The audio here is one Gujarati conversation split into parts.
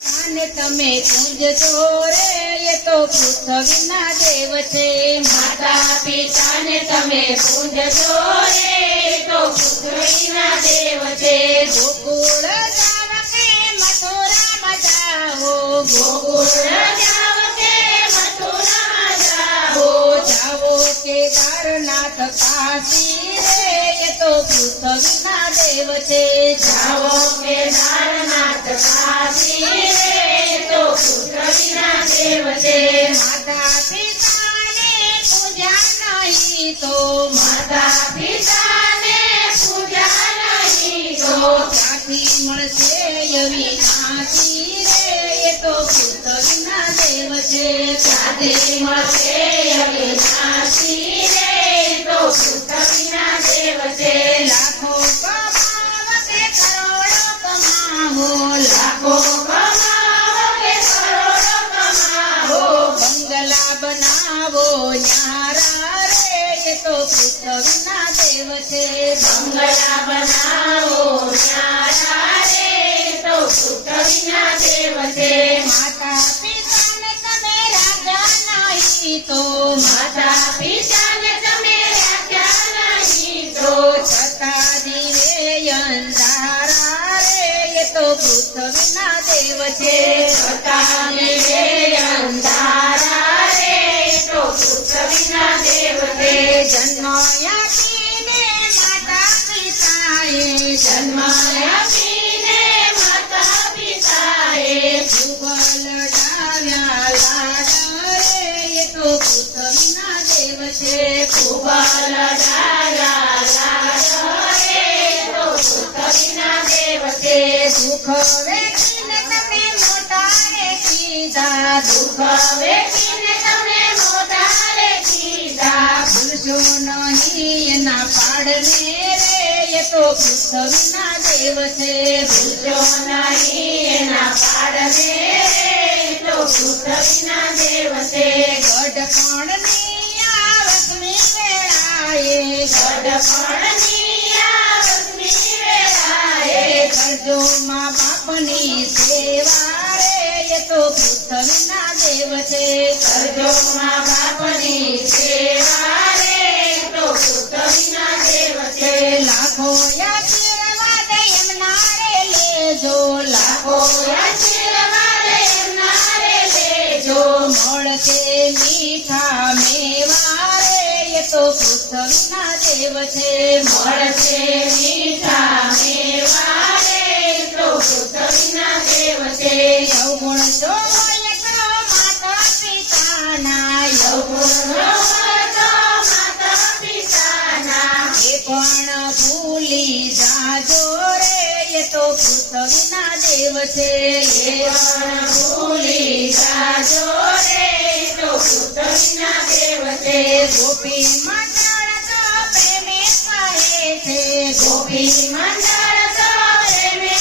આને તમે પૂંજજો રે એ તો પૃથ્વીના દેવ છે. માતા પિતાને તમે પૂંજજો રે એ તો પૃથ્વીના દેવ છે. ગોકુળ જાવ કે મથુરામાં જાઓ, ગોકુળ જાવ કે મથુરામાં જાઓ, જાઓ કે દ્વારનાથ કાશી રે એ તો પૃથ્વીના દેવ છે. જાઓ કેદારનાથ કાશી રે એ તો પૃથ્વીના દેવ છે. માતા પિતાને પૂજા નહીં તો માતા પિતાને પૂજા નહીં તો ક્યાંથી મળશે એવી કાશી રે એ તો પૃથ્વીના દેવ છે. ક્યાંથી મળશે અવિનાશી રે એ તો પૃથ્વીના દેવ છે. લાખો કમાવો કે કરોડો કમાવો, લાખો કમાવો કે કરોડો કમાવો, બંગલા બનાવો ન્યારા રે એ તો પૃથ્વીના દેવ છે. બંગલા બનાવો ન્યારા રે એ તો પૃથ્વીના દેવ છે. માતા પિતાને તમે રાજા નહીં તો માતા પિતાને તમે રાખ્યા નહીં તો છતાં દિવે અંધારા રે એ તો પૃથ્વીના દેવ છે. છતાં દિવે અંધારા રે એ તો પૃથ્વીના દેવ છે. જન્મ આપીને માતા પિતાએ જન્મ આપીને માતા પિતાએ ભૂગોળ ડાવ્યા લાડ રે એ તો પૃથ્વીના દેવ છે. ખૂબ લડાયા લાડ રે એ તો પૃથ્વીના દેવ છે. સુખ વેચીને તમે મોટા રે કીધા, દુઃખ વેચીને તમે મોટા રે કીધા, ભૂલશો નહીં એના પાડને રે એ તો પૃથ્વીના દેવ છે. ભૂલશો નહીં એના પાડને રે એ તો પૃથ્વીના દેવ છે. ગઢપણની આ વસમી વેળાએ ગઢપણની આ વસમી વેળાએ કરજો મા બાપની સેવા રે એ તો પૃથ્વીના દેવ છે. કરજો મા બાપની સેવા રે એ તો પૃથ્વીના દેવ છે. લાખો આશીર્વાદ એમના રે લેજો, લાખો આશીર્વાદ એમના રે લેજો, મળશે મીઠા મેવા રે એ તો પૃથ્વીના દેવ છે. મળશે મીઠા મેવા રે એ તો પૃથ્વીના દેવ છે. યૌવન જોય તો માતા પિતાના, યૌવન મળતો માતા પિતાના, એ પણ ભૂલી જાજો રે એ તો પૃથ્વીના દેવ છે. એ પણ ભૂલી જાજો રે એ તો પૃથ્વીના દેવ છે. ગોપી મંડળ તો પ્રેમે કહે છે, ગોપી મંડળ તો પ્રેમે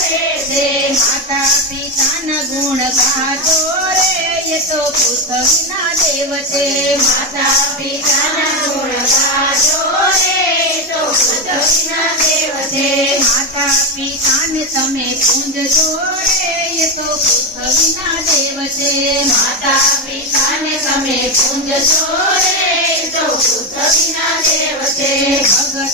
કહે છે. માતા પિતાના ગુણ ગાજો રે એ તો પૃથ્વીના દેવ છે. માતા પિતાના ગુણ ગાજો રે એ તો પૃથ્વીના દેવ છે. માતા પિતાને તમે પૂંજજો રે એ તો પૃથ્વીના દેવ છે. માતા પિતાને તમે પૂંજજો રે એ તો પૃથ્વીના દેવ છે. ભગત